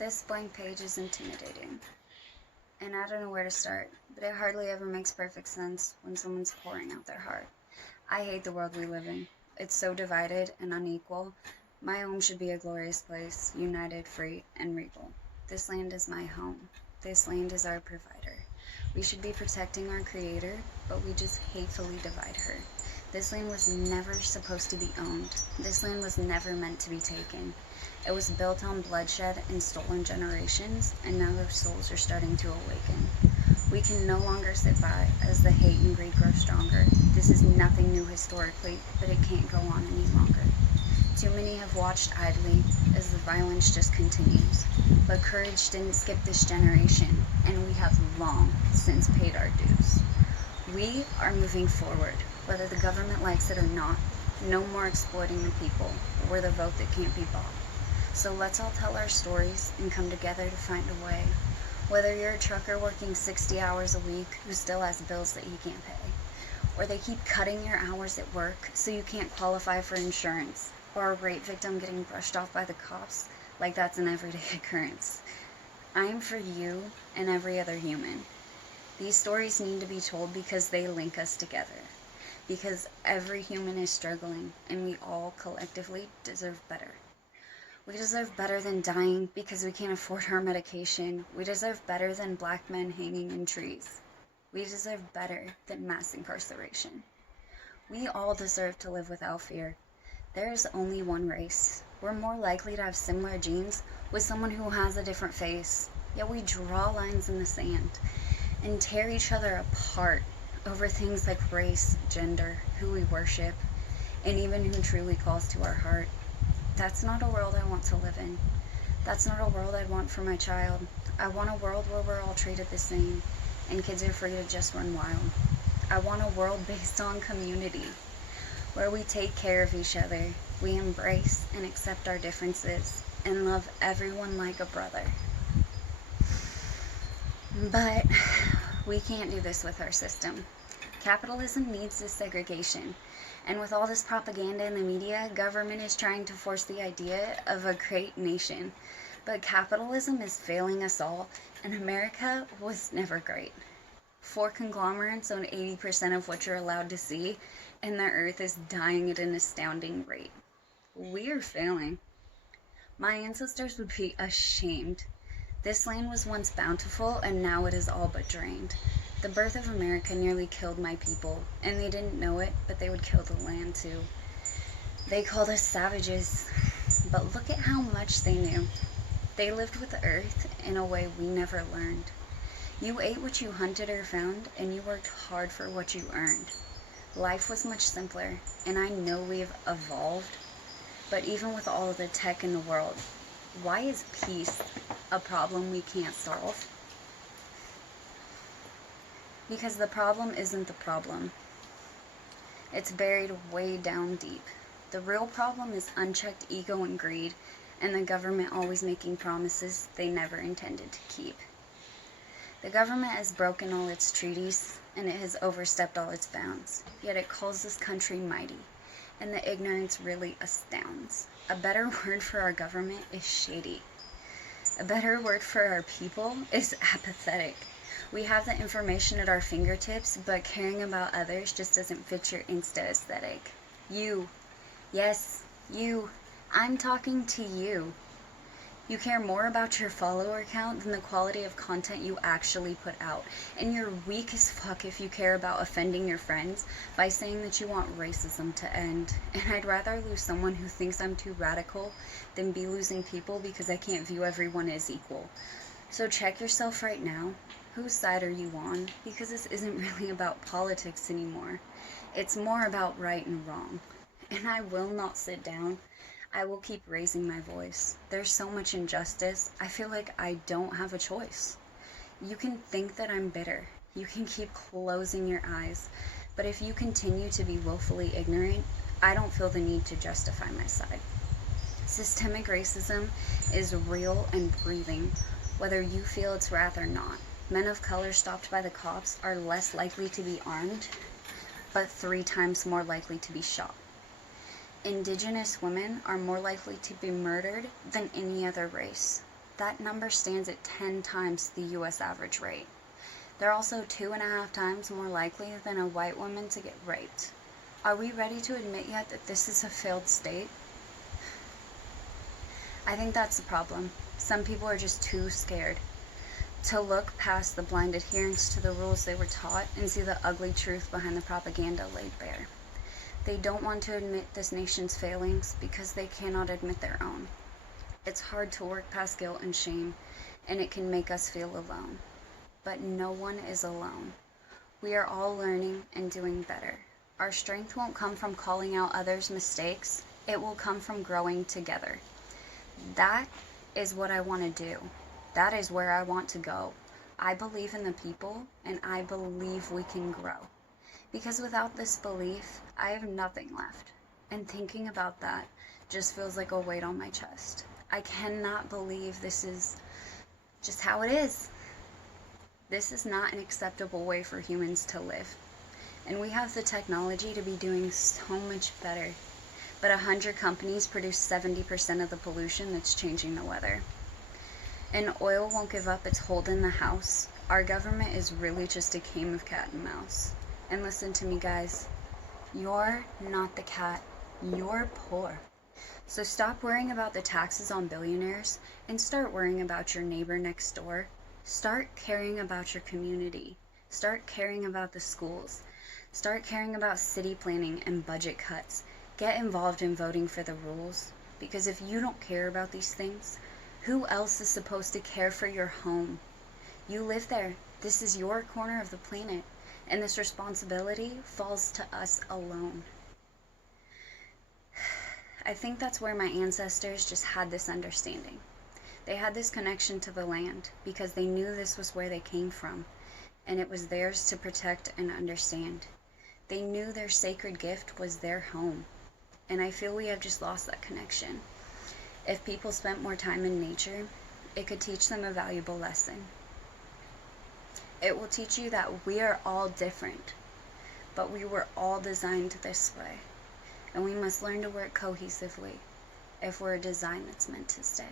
This blank page is intimidating, and I don't know where to start, but it hardly ever makes perfect sense when someone's pouring out their heart. I hate the world we live in. It's so divided and unequal. My home should be a glorious place, united, free, and regal. This land is my home. This land is our provider. We should be protecting our creator, but we just hatefully divide her. This land was never supposed to be owned. This land was never meant to be taken. It was built on bloodshed and stolen generations, and now their souls are starting to awaken. We can no longer sit by as the hate and greed grow stronger. This is nothing new historically, but it can't go on any longer. Too many have watched idly as the violence just continues. But courage didn't skip this generation, and we have long since paid our dues. We are moving forward, whether the government likes it or not. No more exploiting the people. We're the vote that can't be bought. So let's all tell our stories and come together to find a way. Whether you're a trucker working 60 hours a week who still has bills that he can't pay, or they keep cutting your hours at work so you can't qualify for insurance, or a rape victim getting brushed off by the cops like that's an everyday occurrence. I'm for you and every other human. These stories need to be told because they link us together. Because every human is struggling, and we all collectively deserve better. We deserve better than dying because we can't afford our medication. We deserve better than black men hanging in trees. We deserve better than mass incarceration. We all deserve to live without fear. There is only one race. We're more likely to have similar genes with someone who has a different face. Yet we draw lines in the sand and tear each other apart over things like race, gender, who we worship, and even who truly calls to our heart. That's not a world I want to live in. That's not a world I'd want for my child. I want a world where we're all treated the same and kids are free to just run wild. I want a world based on community, where we take care of each other, we embrace and accept our differences, and love everyone like a brother. But we can't do this with our system. Capitalism needs this segregation. And with all this propaganda in the media, government is trying to force the idea of a great nation. But capitalism is failing us all, and America was never great. 4 conglomerates own 80% of what you're allowed to see, and the earth is dying at an astounding rate. We are failing. My ancestors would be ashamed. This land was once bountiful, and now it is all but drained. The birth of America nearly killed my people, and they didn't know it, but they would kill the land too. They called us savages, but look at how much they knew. They lived with the earth in a way we never learned. You ate what you hunted or found, and you worked hard for what you earned. Life was much simpler, and I know we've evolved, but even with all the tech in the world, why is peace a problem we can't solve? Because the problem isn't the problem. It's buried way down deep. The real problem is unchecked ego and greed, and the government always making promises they never intended to keep. The government has broken all its treaties, and it has overstepped all its bounds, yet it calls this country mighty, and the ignorance really astounds. A better word for our government is shady. A better word for our people is apathetic. We have the information at our fingertips, but caring about others just doesn't fit your Insta aesthetic. You. Yes, you. I'm talking to you. You care more about your follower count than the quality of content you actually put out. And you're weak as fuck if you care about offending your friends by saying that you want racism to end. And I'd rather lose someone who thinks I'm too radical than be losing people because I can't view everyone as equal. So check yourself right now. Whose side are you on? Because this isn't really about politics anymore. It's more about right and wrong. And I will not sit down. I will keep raising my voice. There's so much injustice. I feel like I don't have a choice. You can think that I'm bitter. You can keep closing your eyes. But if you continue to be willfully ignorant, I don't feel the need to justify my side. Systemic racism is real and breathing, whether you feel its wrath or not. Men of color stopped by the cops are less likely to be armed, but 3 times more likely to be shot. Indigenous women are more likely to be murdered than any other race. that number stands at 10 times the US average rate. They're also 2.5 times more likely than a white woman to get raped. Are we ready to admit yet that this is a failed state? I think that's the problem. Some people are just too scared to look past the blind adherence to the rules they were taught and see the ugly truth behind the propaganda laid bare. They don't want to admit this nation's failings because they cannot admit their own. It's hard to work past guilt and shame, and it can make us feel alone. But no one is alone. We are all learning and doing better. Our strength won't come from calling out others' mistakes. It will come from growing together. That is what I want to do. That is where I want to go. I believe in the people, and I believe we can grow. Because without this belief, I have nothing left. And thinking about that just feels like a weight on my chest. I cannot believe this is just how it is. This is not an acceptable way for humans to live. And we have the technology to be doing so much better. But 100 companies produce 70% of the pollution that's changing the weather. And oil won't give up its hold in the house. Our government is really just a game of cat and mouse. And listen to me, guys. You're not the cat. You're poor. So stop worrying about the taxes on billionaires and start worrying about your neighbor next door. Start caring about your community. Start caring about the schools. Start caring about city planning and budget cuts. Get involved in voting for the rules. Because if you don't care about these things, who else is supposed to care for your home? You live there. This is your corner of the planet. And this responsibility falls to us alone. I think that's where my ancestors just had this understanding. They had this connection to the land because they knew this was where they came from, and it was theirs to protect and understand. They knew their sacred gift was their home, and I feel we have just lost that connection. If people spent more time in nature, it could teach them a valuable lesson. It will teach you that we are all different, but we were all designed this way, and we must learn to work cohesively if we're a design that's meant to stay.